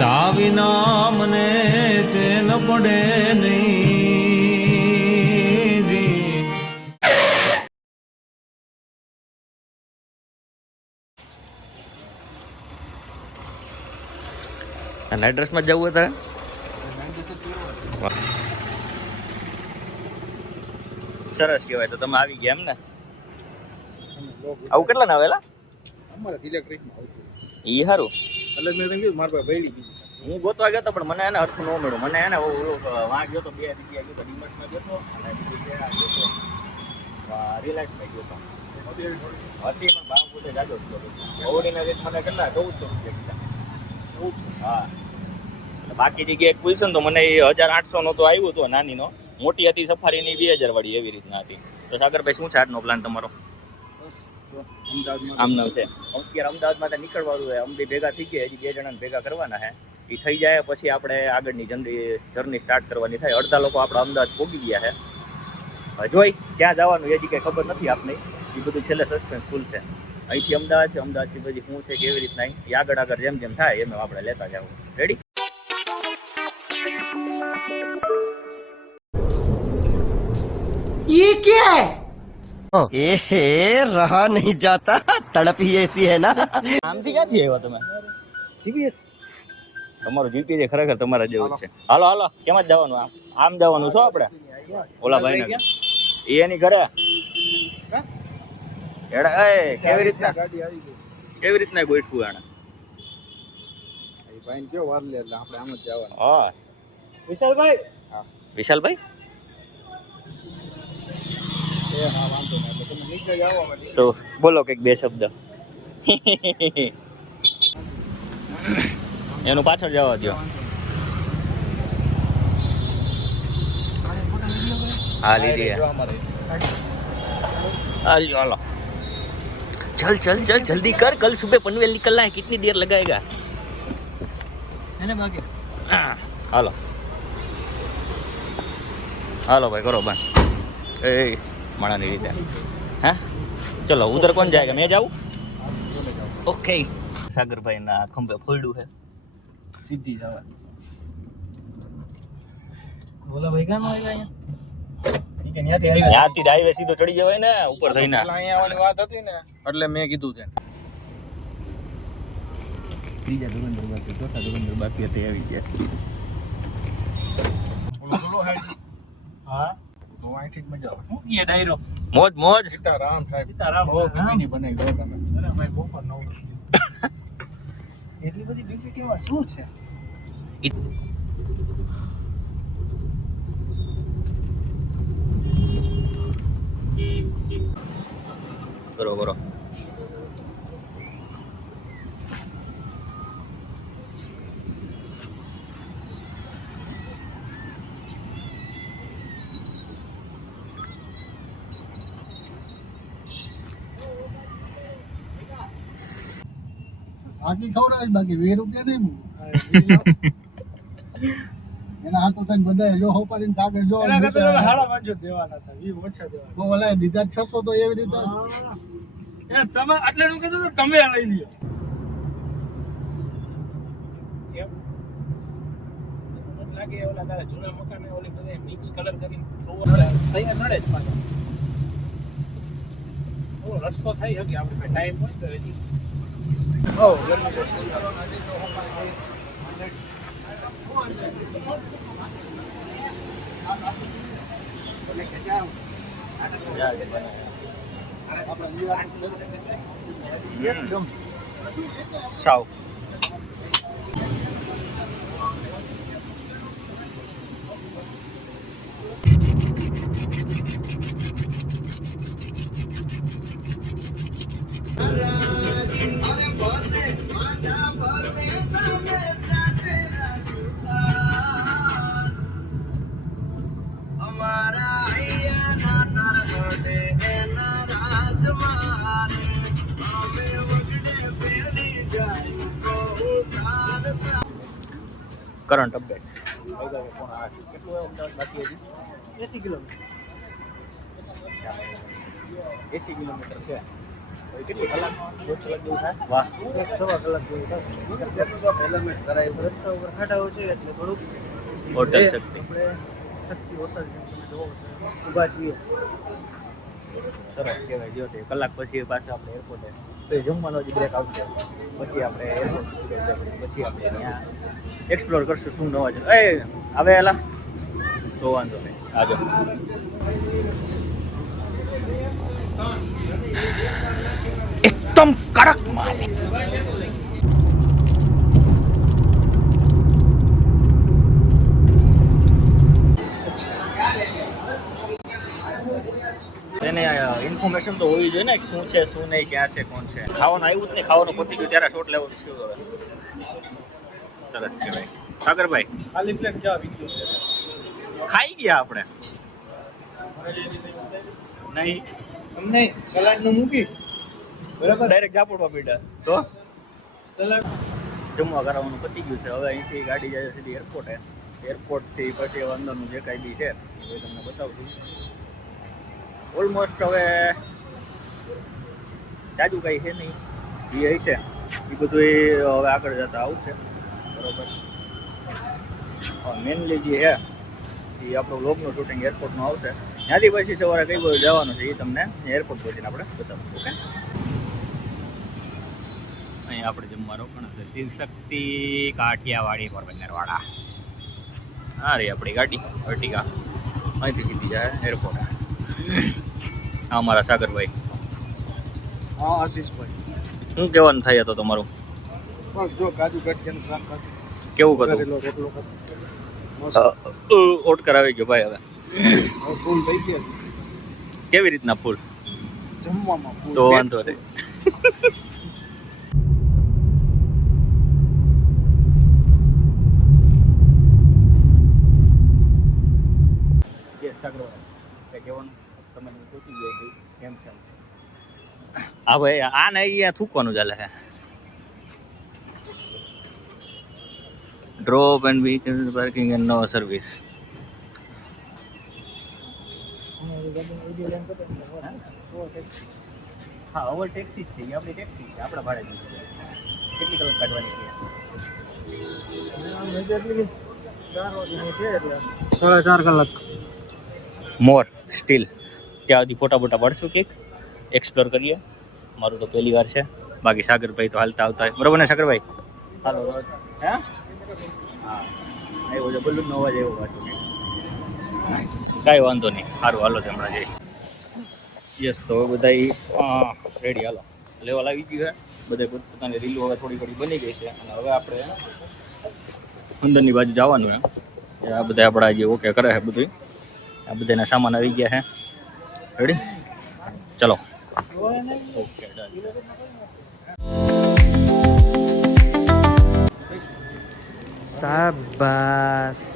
ચા વિના મને ચેન પડે નહીં જી. નાઇટ ડ્રેસમાં જવું હોય તારે? સરસ કહેવાય. તો તમે આવી ગયા એમ ને? આવું કેટલા ના આવેલા? ઈ સારું. હું ગોતવા ગયો તો પણ મને એને અર્થ ન મળ્યો. મને એને વાં ગયો તો 2 જગ્યાએ ગયો તો ડીમાર્ટમાં ગયો તો અને રિલાયન્સમાં ગયો તો. હતી પણ ભાવ પોતે જાજો જ ગયો. ઓવડીના રેટ મને કેટલા 1400 રૂપિયા કીધા. હા, બાકી જગ્યાએ પૂછ્યું ને તો મને 1800 નો તો આવ્યું હતો નાનીનો. મોટી હતી સફારીની 2000 વાળી એવી રીતના હતી. તો સાગરભાઈ શું છે આજનો પ્લાન તમારો? આમનો છે અત્યારે અમદાવાદમાં નીકળવાનું છે. અમદી ભેગા થઈ ગયા, હજી 2 જણાને ભેગા કરવાના છે. એ થઈ જાય પછી આપણે આગળની જર્ની સ્ટાર્ટ કરવાની થાય. અડધા લોકો આપણે અમદાવાદ પહોંચી ગયા છે. જોઈ ક્યાં જવાનું એ હજી કંઈ ખબર નથી આપને. એ બધું છેલ્લે સસ્પેન્સફુલ છે. અહીંથી અમદાવાદ છે, અમદાવાદથી પછી શું છે કેવી રીતના એ આગળ જેમ જેમ થાય એમ આપણે લેતા જવું. રેડી? ये क्या है? ए रहा नहीं जाता, तड़प ही ऐसी है ना. આમથી ક્યાંથી આવ્યા તમે? જીપીએસ તમારું જીપીએસ ખરેખર તમારા જેવું જ છે. હાલો હાલો, કેમ જ જવાનું? આમ જવાનું છો આપણે? ઓલા ભાઈ ને એની ઘરે એડા એ કેવી રીતના ગોઠવું આને? ભાઈ કયો વાર લે એટલે આપણે આમ જ જવાનું. હા વિશાલભાઈ. હા વિશાલભાઈ. હા વાંધો નહીં. એટલે તમે નીચે જ આવો એટલે તો બોલો કંઈક 2 શબ્દ. એનું પાછળ જવા દો. હા લીધી हालो चल चल चल जल्दी कर, कल सुबह पनवेल निकलना है. कितनी देर लगाएगा? हालो हालो भाई करो बन. ए माना नहीं रीते. हाँ चलो उधर कौन जाएगा? मैं जाऊँ? ओके. सागर भाई ना खंभे फोड़ू है સીધી જવા. बोला भाई कहाँ आएगा यहाँ? ત્યાંથી હાઈવે સીધો ચડી જવાય ને ઉપર થઈને. અહીંયા આવવાની વાત હતી ને એટલે મેં કીધું છે. ત્રીજા દુગંદર બાકી, ચોથા દુગંદર બાકી હતી આવી ગયા. हाँ તો અહીંથી જ મજા આવે. ये डायरो મોજ મોજ. સીતારામ સાહેબ. सीताराम બહુ પીપીની બનાવી દો તમે. अरे भाई बपोर 9 એટલી બધી પીપીટી માં શું છે? કરો કરો. બાકી ખવડાવે જ, બાકી 20 રૂપિયા નહીં. એના હાથ તો બધા જો હોપારીને કાગળ જો એના કરતા તો હાડા વાંચો દેવાના હતા, 20 ઓછા દેવાના. તો ઓલા દીધા 600 તો એવી રીતે યાર તમે આટલાનું કીધું તો તમે લઈ લ્યો. એમ મને લાગે ઓલા તારા જૂના મકાને ઓલી બધે મિક્સ કલર કરી તૈયાર નડે જ પાછો. ઓ રસ્તો થઈ શકે આપણે ટાઈમ હોય તો હજી. ઓ સાવ કરંટ અપડેટ. કેટલું અમદાવાદ બાકી હજી? 80 કિલોમીટર. 80 કિલોમીટર છે. હવે કેટલી કલાકમાં 2 કલાક જેવું થાય? વાહ, 1.5 કલાક જેવું થાય. હેલ્મેટ કરાવ્યું. રસ્તા ઉપર ખાડાઓ છે એટલે થોડુંક હોટલ શક્તિ. આપણે શક્તિ હોટલ છે તમે જોવો છો. ઊભા છીએ. સરસ કહેવાય. જો તે કલાક પછી પાછા આપણે એરપોર્ટે પછી જમવાનો જ બ્રેક આવશે. પછી આપણે એરપોર્ટ પછી આપણે ત્યાં એક્સપ્લોર કરશું શું નવા છે. એ હવે એલા તો વાંધો નહીં. આજો એકદમ કડક માલ. એને ઇન્ફોર્મેશન તો હોવી જોઈએ ને કે શું છે શું નહીં, ક્યાં છે, કોણ છે. ખાવાનું આવ્યું જ નહીં, ખાવાનું પતી ગયું ત્યારે શોટ લેવો શું હવે. સરસ કહેવાય. સાગરભાઈ ખાલી પ્લેટ ક્યાં આવી ગયું છે? ખાઈ ગયા આપણે નહીં, અમને સલાડ નું મૂકી બરાબર. ડાયરેક્ટ ઝાપડવા માંડ્યા તો સલાડ જમવા કરાવવાનું પતી ગયું છે. હવે અહીંથી ગાડી જાય સીધી એરપોર્ટે. એરપોર્ટથી પછી હવે અંદરનું જે કાંઈ બી છે એ તમને બતાવું છું. ઓલમોસ્ટ હવે જાજુ કાંઈ છે નહીં, જે હશે એ બધું હવે આગળ જતા આવશે બરોબર. મેનલી જે છે એ આપણું વ્લોગનું શૂટિંગ એરપોર્ટનું આવશે. ત્યાંથી પછી સવારે કઈ બાજુ જવાનું છે એ તમને એરપોર્ટ પહોંચીને આપણે બતાવું. ઓકે, અહીં આપણે જમવા રોકાણ છે શિવશક્તિ કાઠિયાવાડી પોરબંદરવાળા. હા રે આપણી ગાડી અર્ટિગા અહીંથી સીધી જાય એરપોર્ટ. હા મારા સાગરભાઈ. હા આશીષભાઈ. શું કહેવાનું થાય તો તમારું? બસ જો કાજુ કઠિયાનું શાક ખાધું. કેવું હતું? કરેલો રોટલો ખાધો. મસ્ત. ઓટ કરાવી ગયો ભાઈ. હવે હવે ફૂલ થઈ ગયા. કેવી રીતના ફૂલ? જમવામાં ફૂલ. તો વાંધો નહીં. હા ભાઈ, આ ને અહીંયા થૂકવાનું ચાલે છે. Drop and vehicle parking and no service. હા ઓવર ટેક્સી જ છે એ આપણી ટેક્સી છે, આપણા ભાડે જ છે. કેટલી કલાક કાઢવાની છે? 4.5 કલાક. મોર સ્ટીલ. ત્યાં સુધી ફોટા બોટા પાડશું, કંઈક એક્સપ્લોર કરીએ. મારું તો પહેલી વાર છે, બાકી સાગરભાઈ તો હાલતા આવતા હોય બરોબર ને સાગરભાઈ? હાલો રોજ હે હા આવ્યો છે બલૂનનો અવાજ એવો પાછું. કાંઈ વાંધો નહીં, સારું હાલો હમણાં જઈ. યસ, તો હવે બધા રેડી હાલો. લેવલ આવી ગયું છે, બધા પોતાની રીલો હવે થોડી ઘણી બની ગઈ છે અને હવે આપણે અંદરની બાજુ જવાનું છે. આ બધા આપણા જે ઓકે કરે છે બધું. આ બધાના સામાન આવી ગયા છે. રેડી ચલો. Okay done. શાબાશ.